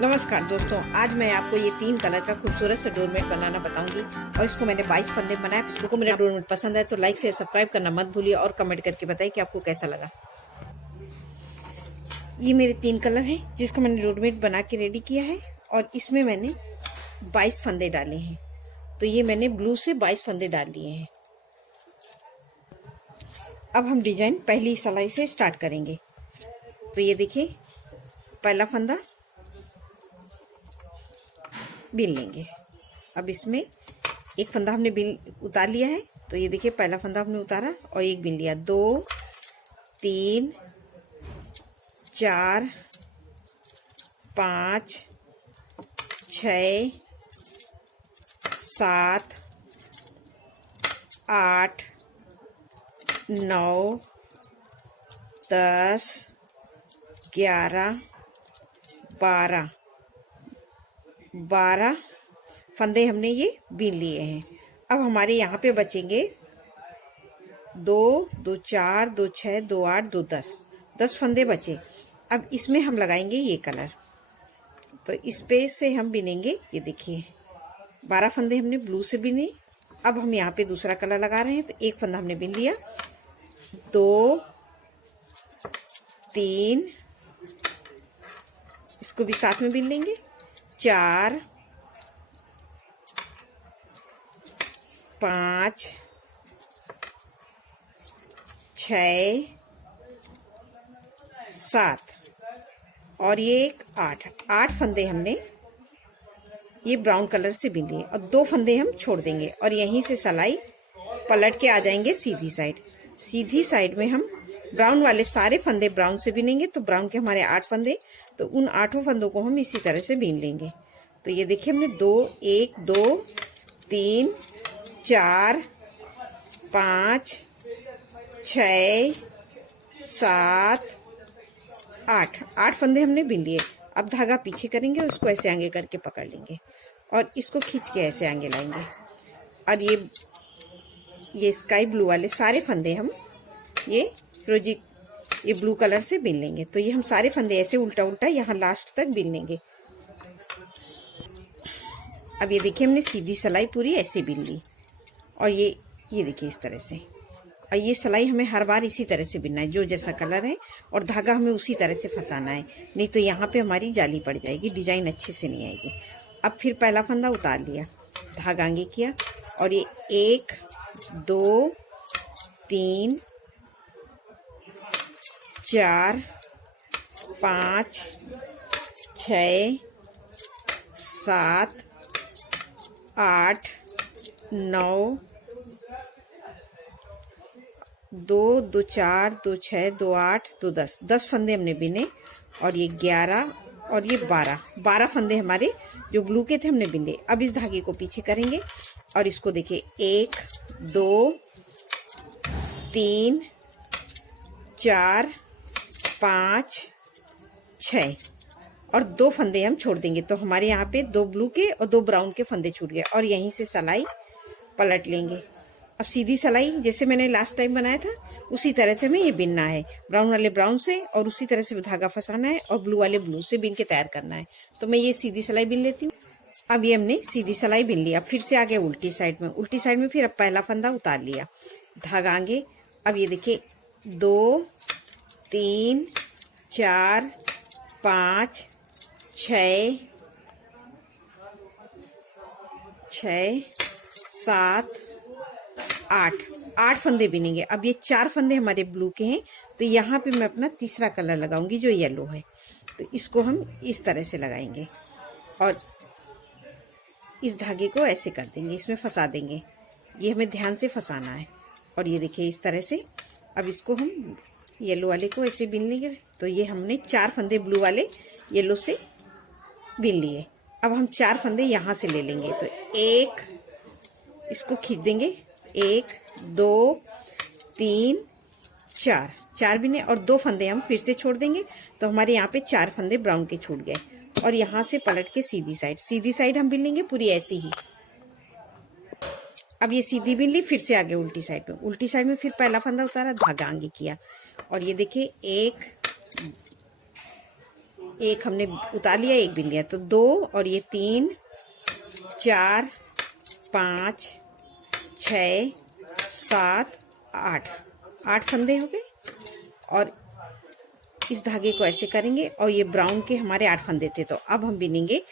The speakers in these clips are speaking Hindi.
नमस्कार दोस्तों, आज मैं आपको ये 3 कलर का खूबसूरत सा डोरमेट बनाना बताऊंगी और इसको मैंने 22 फंदे बनाए। इसको मेरा डोरमेट पसंद है तो लाइक शेयर सब्सक्राइब करना मत भूलिए और कमेंट करके बताइए कि आपको कैसा लगा। ये मेरे 3 कलर हैं जिसका मैंने डोरमेट बना के रेडी किया है और इसमें मैंने 22 फंदे डाले हैं। तो ये मैंने ब्लू से 22 फंदे डाल लिए हैं। अब हम डिजाइन पहली सिलाई से स्टार्ट करेंगे। तो ये देखिए, पहला फंदा बिन लेंगे। अब इसमें एक फंदा हमने बिन उतार लिया है। तो ये देखिए, पहला फंदा हमने उतारा और एक बिन लिया। 2 3 4 5 6 7 8 9 10 11 12 फंदे हमने ये बीन लिए हैं। अब हमारे यहाँ पे बचेंगे 2 2 4 2 6 2 8 2 10 फंदे बचे। अब इसमें हम लगाएंगे ये कलर। तो इस पे से हम बिनेंगे। ये देखिए, 12 फंदे हमने ब्लू से बिने। अब हम यहाँ पे दूसरा कलर लगा रहे हैं। तो एक फंदा हमने बिन लिया। 2 3 इसको भी साथ में बिन लेंगे। 4 5 6 7 और ये एक 8 फंदे हमने ये ब्राउन कलर से बिन लिए और 2 फंदे हम छोड़ देंगे और यहीं से सिलाई पलट के आ जाएंगे सीधी साइड। सीधी साइड में हम ब्राउन वाले सारे फंदे ब्राउन से बिनेंगे। तो ब्राउन के हमारे 8 फंदे, तो उन 8 फंदों को हम इसी तरह से बीन लेंगे। तो ये देखिए, हमने 1 2 3 4 5 6 7 8 फंदे हमने बिन लिए। अब धागा पीछे करेंगे, उसको ऐसे आगे करके पकड़ लेंगे और इसको खींच के ऐसे आगे लाएंगे। और ये स्काई ब्लू वाले सारे फंदे हम ये ब्लू कलर से बिन लेंगे। तो ये हम सारे फंदे ऐसे उल्टा उल्टा यहाँ लास्ट तक बिन लेंगे। अब ये देखिए, हमने सीधी सिलाई पूरी ऐसे बिन ली और ये देखिए इस तरह से। और ये सिलाई हमें हर बार इसी तरह से बिनना है, जो जैसा कलर है, और धागा हमें उसी तरह से फंसाना है, नहीं तो यहाँ पे हमारी जाली पड़ जाएगी, डिजाइन अच्छे से नहीं आएगी। अब फिर पहला फंदा उतार लिया, धागा आगे किया और ये 1 2 3 4 5 6 7 8 9 2 2 4 2 6 2 8 2 10 फंदे हमने बिने और ये 11 और ये 12 फंदे हमारे जो ब्लू के थे हमने बिने। अब इस धागे को पीछे करेंगे और इसको देखिए, 1 2 3 4 5 6 और 2 फंदे हम छोड़ देंगे। तो हमारे यहाँ पे 2 ब्लू के और 2 ब्राउन के फंदे छूट गए और यहीं से सिलाई पलट लेंगे। अब सीधी सिलाई जैसे मैंने लास्ट टाइम बनाया था उसी तरह से हमें ये बिनना है, ब्राउन वाले ब्राउन से और उसी तरह से धागा फंसाना है और ब्लू वाले ब्लू से बिन के तैयार करना है। तो मैं ये सीधी सिलाई बिन लेती हूँ। अब ये हमने सीधी सिलाई बिन लिया। फिर से आगे उल्टी साइड में फिर अब पहला फंदा उतार लिया, धागा आगे। अब ये देखिए, 2 3 4 5 6 7 8 फंदे बिनेंगे। अब ये 4 फंदे हमारे ब्लू के हैं। तो यहाँ पे मैं अपना तीसरा कलर लगाऊंगी जो येलो है। तो इसको हम इस तरह से लगाएंगे और इस धागे को ऐसे कर देंगे, इसमें फंसा देंगे। ये हमें ध्यान से फंसाना है और ये देखिए इस तरह से। अब इसको हम येलो वाले को ऐसे बिन लेंगे। तो ये हमने 4 फंदे ब्लू वाले येलो से बिन लिए। अब हम 4 फंदे यहाँ से ले लेंगे। तो एक इसको खींच देंगे, 1 2 3 4 बिने और 2 फंदे हम फिर से छोड़ देंगे। तो हमारे यहाँ पे 4 फंदे ब्राउन के छूट गए और यहाँ से पलट के सीधी साइड हम बिन लेंगे पूरी ऐसी ही। अब ये सीधी बिन ली, फिर से आगे उल्टी साइड में फिर पहला फंदा उतारा, धागा आगे किया और ये देखिए 1 एक हमने उतार लिया, एक बिन लिया, तो 2 और ये 3 4 5 6 7 8 8 फंदे हो गए। और इस धागे को ऐसे करेंगे और ये ब्राउन के हमारे 8 फंदे थे, तो अब हम बिनेंगे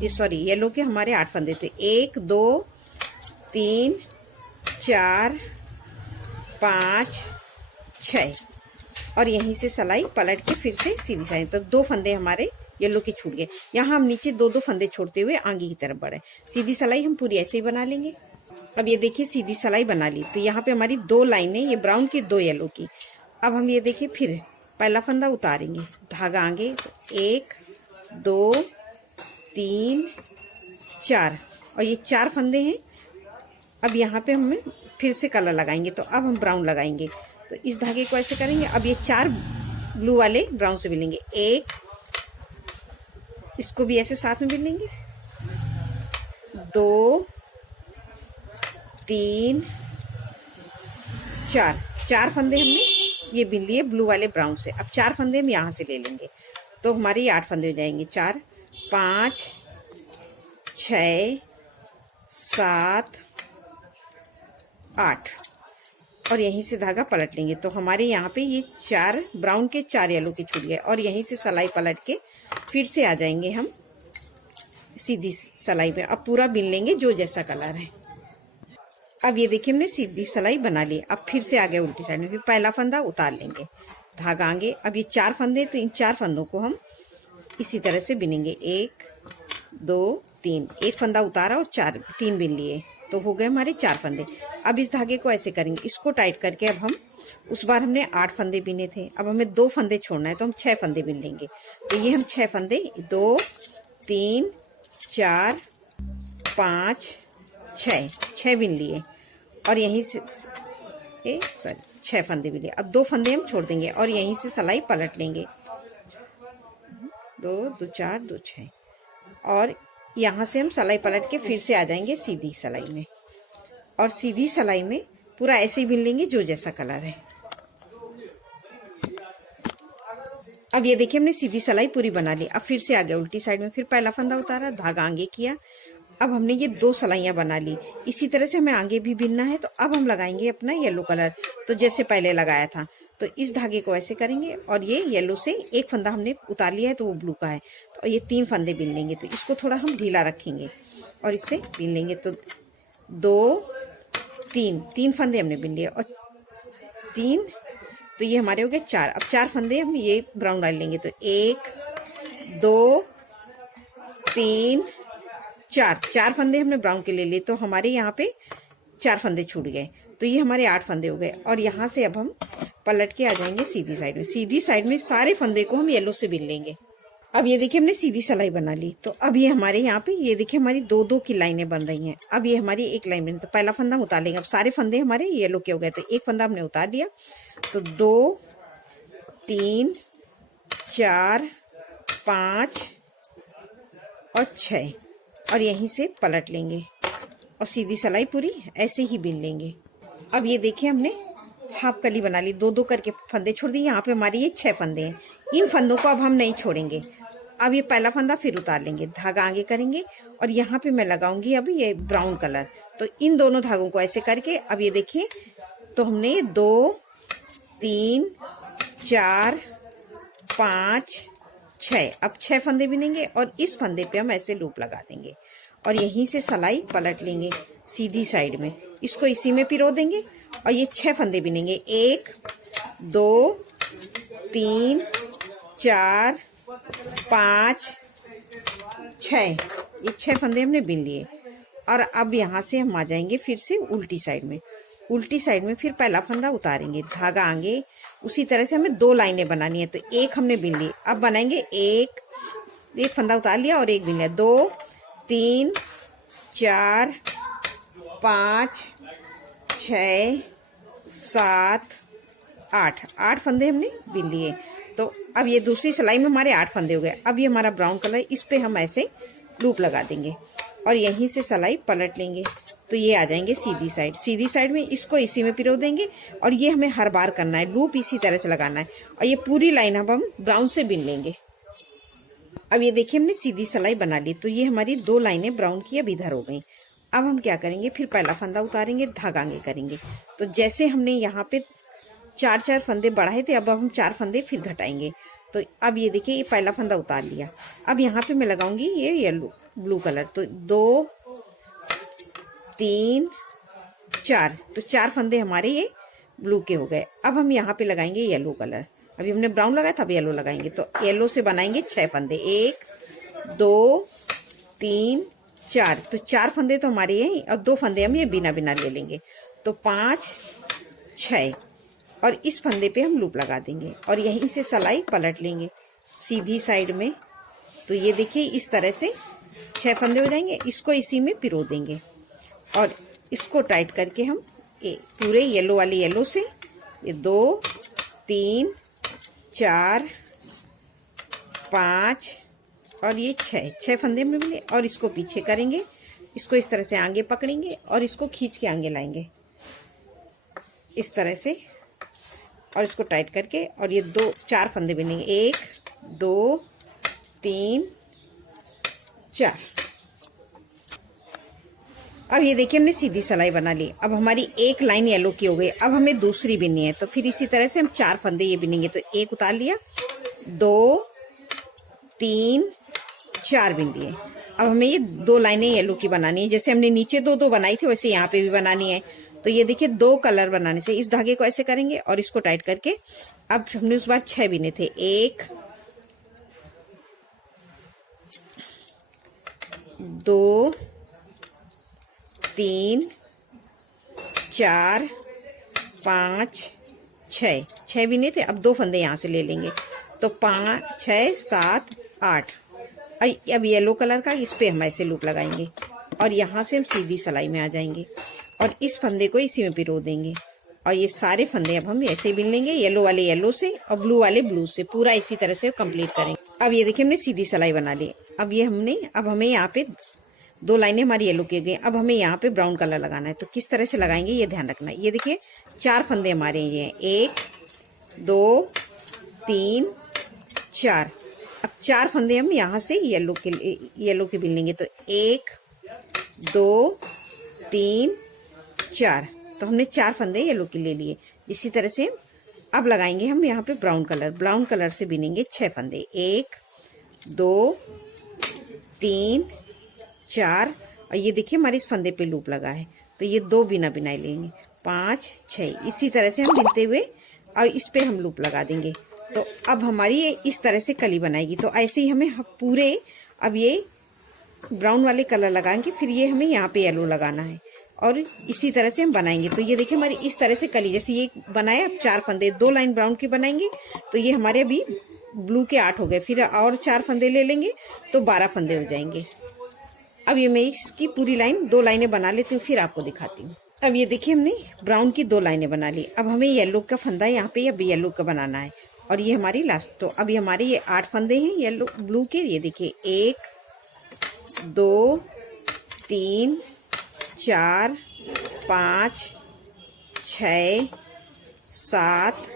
येलो के हमारे 8 फंदे थे, 1 2 3 4 5 6 और यहीं से सिलाई पलट के फिर से सीधी साइड, तो 2 फंदे हमारे येलो के छूट गए। यहाँ हम नीचे 2-2 फंदे छोड़ते हुए आगे की तरफ बढ़े। सीधी सिलाई हम पूरी ऐसे ही बना लेंगे। अब ये देखिए सीधी सिलाई बना ली, तो यहाँ पे हमारी 2 लाइनें, ये ब्राउन की 2 येलो की। अब हम ये देखिए फिर पहला फंदा उतारेंगे, धागा आगे, तो 1 2 3 4 और ये 4 फंदे हैं। अब यहाँ पे हम फिर से कलर लगाएंगे, तो अब हम ब्राउन लगाएंगे, तो इस धागे को ऐसे करेंगे। अब ये 4 ब्लू वाले ब्राउन से बिनेंगे, 1 इसको भी ऐसे साथ में बिन लेंगे, 2 3 4 4 फंदे हमने ये बिन लिए ब्लू वाले ब्राउन से। अब 4 फंदे हम यहाँ से ले लेंगे, तो हमारे ये 8 फंदे हो जाएंगे, 4 5 6 7 8 और यहीं से धागा पलट लेंगे, तो हमारे यहाँ पे ये 4 ब्राउन के 4 येलो के छूट गए। और यहीं से सिलाई पलट के फिर से आ जाएंगे हम सीधी सिलाई में। अब पूरा बिन लेंगे जो जैसा कलर है। अब ये देखिए हमने सीधी सिलाई बना ली। अब फिर से आ गए उल्टी साइड में, फिर पहला फंदा उतार लेंगे, धागा आगे। अब ये 4 फंदे, तो इन 4 फंदों को हम इसी तरह से बिनेंगे, 1 2 3 एक फंदा उतारा और 3 बिन लिए, तो हो गए हमारे 4 फंदे। अब इस धागे को ऐसे करेंगे, इसको टाइट करके अब हम उस बार हमने 8 फंदे बिने थे, अब हमें 2 फंदे छोड़ना है, तो हम 6 फंदे बिन लेंगे। तो ये हम 6 फंदे 2 3 4 5 6 बिन लिए और यहीं से 6 फंदे बिन लिए। अब 2 फंदे हम छोड़ देंगे और यहीं से सिलाई पलट लेंगे, 2 2 4 2 6 और यहाँ से हम सिलाई पलट के फिर से आ जाएंगे सीधी सिलाई में। और सीधी सिलाई में पूरा ऐसे ही बिन लेंगे जो जैसा कलर है। अब ये देखिए हमने सीधी सिलाई पूरी बना ली। अब फिर से आ गया उल्टी साइड में, फिर पहला फंदा उतारा, धागा आगे किया। अब हमने ये 2 सिलाइयाँ बना ली। इसी तरह से हमें आगे भी बिनना है, तो अब हम लगाएंगे अपना येलो कलर, तो जैसे पहले लगाया था। तो इस धागे को ऐसे करेंगे और ये येलो से एक फंदा हमने उतार लिया है, तो वो ब्लू का है, तो ये 3 फंदे बिन लेंगे। तो इसको थोड़ा हम ढीला रखेंगे और इससे बिन लेंगे, तो 2 3 फंदे हमने बिन लिए और 3, तो ये हमारे हो गए 4। अब 4 फंदे हम ये ब्राउन डाल लेंगे, तो 1 2 3 4 फंदे हमने ब्राउन के ले लिए, तो हमारे यहाँ पे 4 फंदे छूट गए, तो ये हमारे 8 फंदे हो गए। और यहाँ से अब हम पलट के आ जाएंगे सीधी साइड में। सीधी साइड में सारे फंदे को हम येलो से बिन लेंगे। अब ये देखिए हमने सीधी सिलाई बना ली, तो अब ये हमारे यहाँ पे ये देखिए हमारी 2-2 की लाइनें बन रही हैं। अब ये हमारी एक लाइन बनी, तो पहला फंदा हम उतार लेंगे। अब सारे फंदे हमारे येलो के हो गए, तो एक फंदा हमने उतार लिया, तो 2 3 4 5 और 6 और यहीं से पलट लेंगे और सीधी सिलाई पूरी ऐसे ही बिन लेंगे। अब ये देखिए हमने हाफ कली बना ली, 2-2 करके फंदे छोड़ दिए। यहाँ पे हमारी ये 6 फंदे हैं। इन फंदों को अब हम नहीं छोड़ेंगे। अब ये पहला फंदा फिर उतार लेंगे, धागा आगे करेंगे और यहाँ पे मैं लगाऊंगी अब ये ब्राउन कलर। तो इन दोनों धागों को ऐसे करके अब ये देखिए, तो हमने 2 3 4 5 6 अब 6 फंदे बिनेंगे और इस फंदे पे हम ऐसे लूप लगा देंगे और यहीं से सिलाई पलट लेंगे सीधी साइड में। इसको इसी में पिरो देंगे और ये 6 फंदे बिनेंगे, 1 2 3 4 5 6 ये 6 फंदे हमने बिन लिए। और अब यहाँ से हम आ जाएंगे फिर से उल्टी साइड में। उल्टी साइड में फिर पहला फंदा उतारेंगे, धागा आगे। उसी तरह से हमें 2 लाइनें बनानी है, तो एक हमने बिन ली। अब बनाएंगे एक फंदा उतार लिया और एक बिन लिया, 2 3 4 5 6 7 8 फंदे हमने बिन लिए। तो अब ये दूसरी सिलाई में हमारे 8 फंदे हो गए। अब ये हमारा ब्राउन कलर, इस पे हम ऐसे लूप लगा देंगे और यहीं से सिलाई पलट लेंगे तो ये आ जाएंगे सीधी साइड। सीधी साइड में इसको इसी में पिरो देंगे और ये हमें हर बार करना है, लूप इसी तरह से लगाना है। और ये पूरी लाइन अब हम ब्राउन से बिन लेंगे। अब ये देखिए हमने सीधी सिलाई बना ली, तो ये हमारी 2 लाइनें ब्राउन की अब इधर हो गई। अब हम क्या करेंगे, फिर पहला फंदा उतारेंगे, धागा आगे करेंगे। तो जैसे हमने यहाँ पे 4-4 फंदे बढ़ाए थे, अब हम 4 फंदे फिर घटाएंगे। तो अब ये देखिए ये पहला फंदा उतार लिया। अब यहाँ पे मैं लगाऊंगी ये येलो ब्लू कलर। तो 2 3 4, तो 4 फंदे हमारे ये ब्लू के हो गए। अब हम यहाँ पे लगाएंगे येलो कलर। अभी हमने ब्राउन लगाया था, अब येलो लगाएंगे। तो येलो से बनाएंगे 6 फंदे, 1 2 3 4। तो 4 फंदे तो हमारे यही, और 2 फंदे हम ये बिना बिना ले लेंगे। तो 5 6, और इस फंदे पे हम लूप लगा देंगे और यहीं से सिलाई पलट लेंगे सीधी साइड में। तो ये देखिए इस तरह से 6 फंदे हो जाएंगे। इसको इसी में पिरो देंगे और इसको टाइट करके हम पूरे येलो वाले येलो से ये 2 3 4 5 और ये 6 फंदे में मिले, और इसको पीछे करेंगे। इसको इस तरह से आगे पकड़ेंगे और इसको खींच के आगे लाएंगे इस तरह से, और इसको टाइट करके, और ये 4 फंदे बनेंगे, 1 2 3 4। अब ये देखिए हमने सीधी सिलाई बना ली। अब हमारी एक लाइन येलो की हो गई। अब हमें दूसरी बिननी है, तो फिर इसी तरह से हम 4 फंदे ये बिनेंगे। तो 1 उतार लिया, 2 3 4 बिन लिए। अब हमें ये 2 लाइनें येलो की बनानी है। जैसे हमने नीचे 2-2 बनाई थी, वैसे यहाँ पे भी बनानी है। तो ये देखिए 2 कलर बनाने से इस धागे को ऐसे करेंगे और इसको टाइट करके, अब हमने उस बार 6 बिने थे, 1 2 3 4 5 6 बिने थे। अब 2 फंदे यहाँ से ले लेंगे। तो 5 6 7 8। अब येलो कलर का इस पे हम ऐसे लूप लगाएंगे और यहाँ से हम सीधी सिलाई में आ जाएंगे और इस फंदे को इसी में पिरो देंगे। और ये सारे फंदे अब हम ऐसे बिन लेंगे, येलो वाले येलो से और ब्लू वाले ब्लू से, पूरा इसी तरह से कंप्लीट करेंगे। अब ये देखिए हमने सीधी सिलाई बना ली। अब हमें यहाँ पे 2 लाइनें हमारी येलो की गई। अब हमें यहाँ पे ब्राउन कलर लगाना है। तो किस तरह से लगाएंगे ये ध्यान रखना है। ये देखिए 4 फंदे हमारे ये हैं, 1 2 3 4। अब 4 फंदे हम यहाँ से येलो के बिन लेंगे। तो 1 2 3 4। तो हमने 4 फंदे येलो के ले लिए। इसी तरह से अब लगाएंगे हम यहाँ पे ब्राउन कलर से बिनेंगे 6 फंदे, 1 2 3 4। और ये देखिए हमारे इस फंदे पे लूप लगा है, तो ये 2 बिना बिनाई लेंगे, 5 6। इसी तरह से हम बिनते हुए और इस पे हम लूप लगा देंगे। तो अब हमारी ये इस तरह से कली बनाएगी। तो ऐसे ही हमें पूरे, अब ये ब्राउन वाले कलर लगाएंगे, फिर ये हमें यहाँ पे येलो लगाना है और इसी तरह से हम बनाएंगे। तो ये देखिए हमारी इस तरह से कली, जैसे ये बनाया, अब 4 फंदे 2 लाइन ब्राउन की बनाएंगे। तो ये हमारे अभी ब्लू के 8 हो गए, फिर और 4 फंदे ले लेंगे तो 12 फंदे हो जाएंगे। अब ये मैं इसकी पूरी लाइन 2 लाइनें बना लेती हूँ, फिर आपको दिखाती हूँ। अब ये देखिए हमने ब्राउन की 2 लाइनें बना ली। अब हमें येलो का फंदा यहाँ पे अब येलो का बनाना है और ये हमारी लास्ट। तो अभी हमारे ये 8 फंदे हैं येलो ब्लू के। ये देखिए 1 2 3 4 5 6 7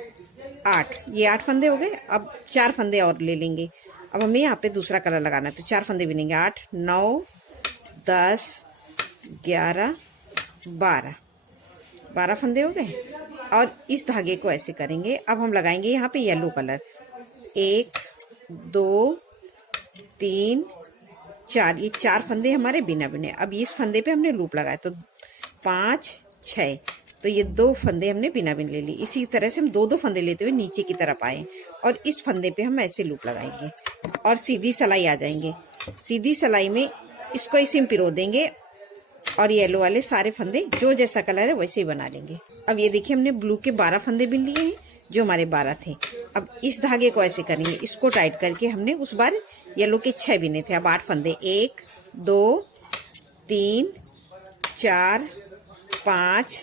8। ये 8 फंदे हो गए। अब 4 फंदे और ले लेंगे। अब हमें यहाँ पे दूसरा कलर लगाना है, तो 4 फंदे बिनेंगे, 8 9 10 11 12 फंदे हो गए। और इस धागे को ऐसे करेंगे। अब हम लगाएंगे यहाँ पे येलो कलर, 1 2 3 4। ये 4 फंदे हमारे बिना बिने। अब इस फंदे पे हमने लूप लगाया, तो 5 6। तो ये 2 फंदे हमने बिना बिन ले ली। इसी तरह से हम 2-2 फंदे लेते हुए नीचे की तरफ आए और इस फंदे पे हम ऐसे लूप लगाएंगे और सीधी सिलाई आ जाएंगे। सीधी सिलाई में इसको इसी में पिरो देंगे और येलो वाले सारे फंदे जो जैसा कलर है वैसे ही बना लेंगे। अब ये देखिए हमने ब्लू के 12 फंदे बिन लिए हैं, जो हमारे 12 थे। अब इस धागे को ऐसे करेंगे, इसको टाइट करके हमने उस बार येलो के 6 बिने थे। अब 8 फंदे, 1 2 3 4 5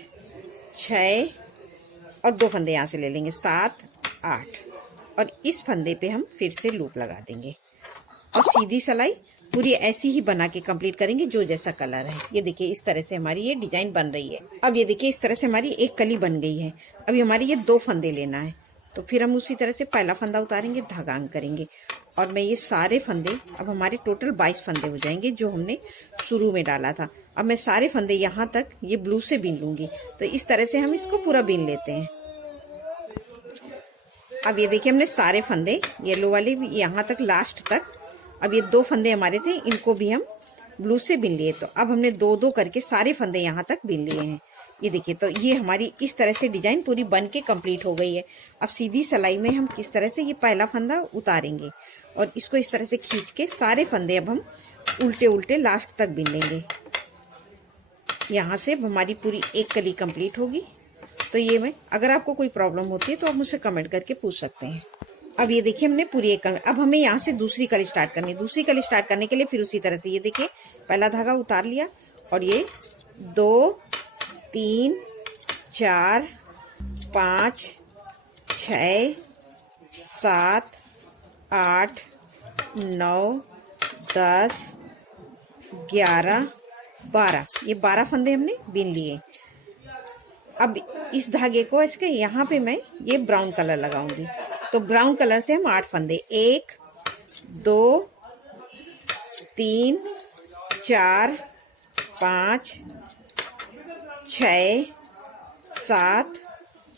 6 और 2 फंदे यहाँ से ले लेंगे, 7 8। और इस फंदे पे हम फिर से लूप लगा देंगे और सीधी सिलाई पूरी ऐसी ही बना के कंप्लीट करेंगे जो जैसा कलर है। ये देखिए इस तरह से हमारी ये डिजाइन बन रही है। अब ये देखिए इस तरह से हमारी एक कली बन गई है। अभी हमारी ये 2 फंदे लेना है, तो फिर हम उसी तरह से पहला फंदा उतारेंगे, धागा अंक करेंगे और मैं ये सारे फंदे, अब हमारे टोटल 22 फंदे हो जाएंगे जो हमने शुरू में डाला था। अब मैं सारे फंदे यहाँ तक ये ब्लू से बीन लूंगी। तो इस तरह से हम इसको पूरा बीन लेते हैं। अब ये देखिए हमने सारे फंदे येलो वाले यहाँ तक लास्ट तक, अब ये 2 फंदे हमारे थे, इनको भी हम ब्लू से बीन लिए। तो अब हमने 2-2 करके सारे फंदे यहाँ तक बीन लिए हैं। ये देखिए, तो ये हमारी इस तरह से डिजाइन पूरी बन के कंप्लीट हो गई है। अब सीधी सिलाई में हम किस तरह से ये पहला फंदा उतारेंगे और इसको इस तरह से खींच के सारे फंदे अब हम उल्टे उल्टे लास्ट तक बीन लेंगे। यहाँ से हमारी पूरी एक कली कंप्लीट होगी। तो ये मैं, अगर आपको कोई प्रॉब्लम होती है तो आप मुझसे कमेंट करके पूछ सकते हैं। अब ये देखिए हमने पूरी एक, अब हमें यहाँ से दूसरी कली स्टार्ट करनी है। दूसरी कली स्टार्ट करने के लिए फिर उसी तरह से ये देखिए पहला धागा उतार लिया और ये 2 3 4 5 6 7 8 9 10 11 12, ये 12 फंदे हमने बीन लिए। अब इस धागे को इसके यहाँ पे मैं ये ब्राउन कलर लगाऊंगी। तो ब्राउन कलर से हम 8 फंदे, 1 2 3 4 5 6 7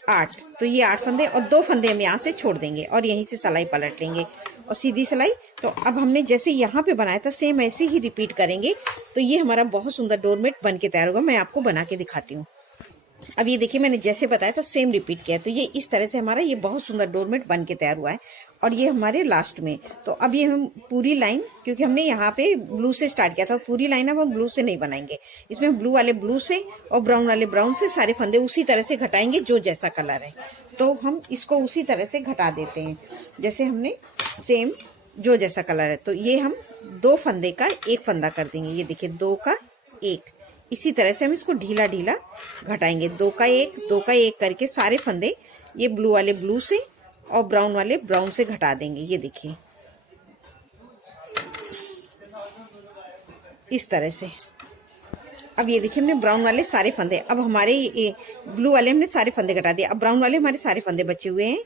8, तो ये 8 फंदे और 2 फंदे हम यहाँ से छोड़ देंगे और यहीं से सिलाई पलट लेंगे और सीधी सिलाई। तो अब हमने जैसे यहाँ पे बनाया था सेम ऐसे ही रिपीट करेंगे। तो ये हमारा बहुत सुंदर डोरमेट बन के तैयार होगा। मैं आपको बना के दिखाती हूँ। अब ये देखिए मैंने जैसे बताया था सेम रिपीट किया। तो ये इस तरह से हमारा ये बहुत सुंदर डोरमेट बन के तैयार हुआ है और ये हमारे लास्ट में। तो अब ये हम पूरी लाइन, क्योंकि हमने यहाँ पे ब्लू से स्टार्ट किया था, पूरी लाइन अब हम ब्लू से नहीं बनाएंगे। इसमें ब्लू वाले ब्लू से और ब्राउन वाले ब्राउन से सारे फंदे उसी तरह से घटाएंगे जो जैसा कलर है। तो हम इसको उसी तरह से घटा देते हैं जैसे हमने सेम जो जैसा कलर है। तो ये हम 2 फंदे का 1 फंदा कर देंगे। ये देखिए 2 का 1, इसी तरह से हम इसको ढीला ढीला घटाएंगे। 2 का 1 2 का 1 करके सारे फंदे ये ब्लू वाले ब्लू से और ब्राउन वाले ब्राउन से घटा देंगे। ये देखिए इस तरह से। अब ये देखिए हमने ब्राउन वाले सारे फंदे, अब हमारे ये ब्लू वाले हमने सारे फंदे घटा दिए। अब ब्राउन वाले हमारे सारे फंदे बचे हुए हैं।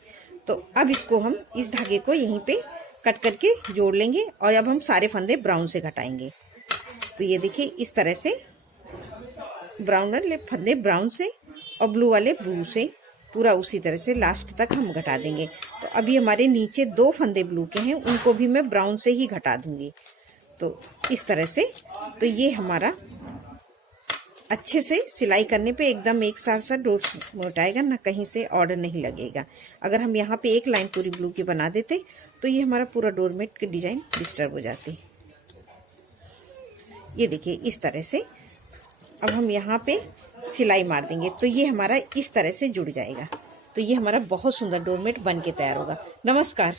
तो अब इसको हम इस धागे को यहीं पे कट करके जोड़ लेंगे और अब हम सारे फंदे ब्राउन से घटाएंगे। तो ये देखिए इस तरह से ब्राउन वाले फंदे ब्राउन से और ब्लू वाले ब्लू से पूरा उसी तरह से लास्ट तक हम घटा देंगे। तो अभी हमारे नीचे 2 फंदे ब्लू के हैं, उनको भी मैं ब्राउन से ही घटा दूंगी। तो इस तरह से, तो ये हमारा अच्छे से सिलाई करने पे एकदम एक साथ सा डोर मोटाएगा ना, कहीं से ऑर्डर नहीं लगेगा। अगर हम यहाँ पे एक लाइन पूरी ब्लू की बना देते तो ये हमारा पूरा डोरमेट की डिजाइन डिस्टर्ब हो जाती। ये देखिए इस तरह से अब हम यहाँ पे सिलाई मार देंगे तो ये हमारा इस तरह से जुड़ जाएगा। तो ये हमारा बहुत सुंदर डोरमेट बन के तैयार होगा। नमस्कार।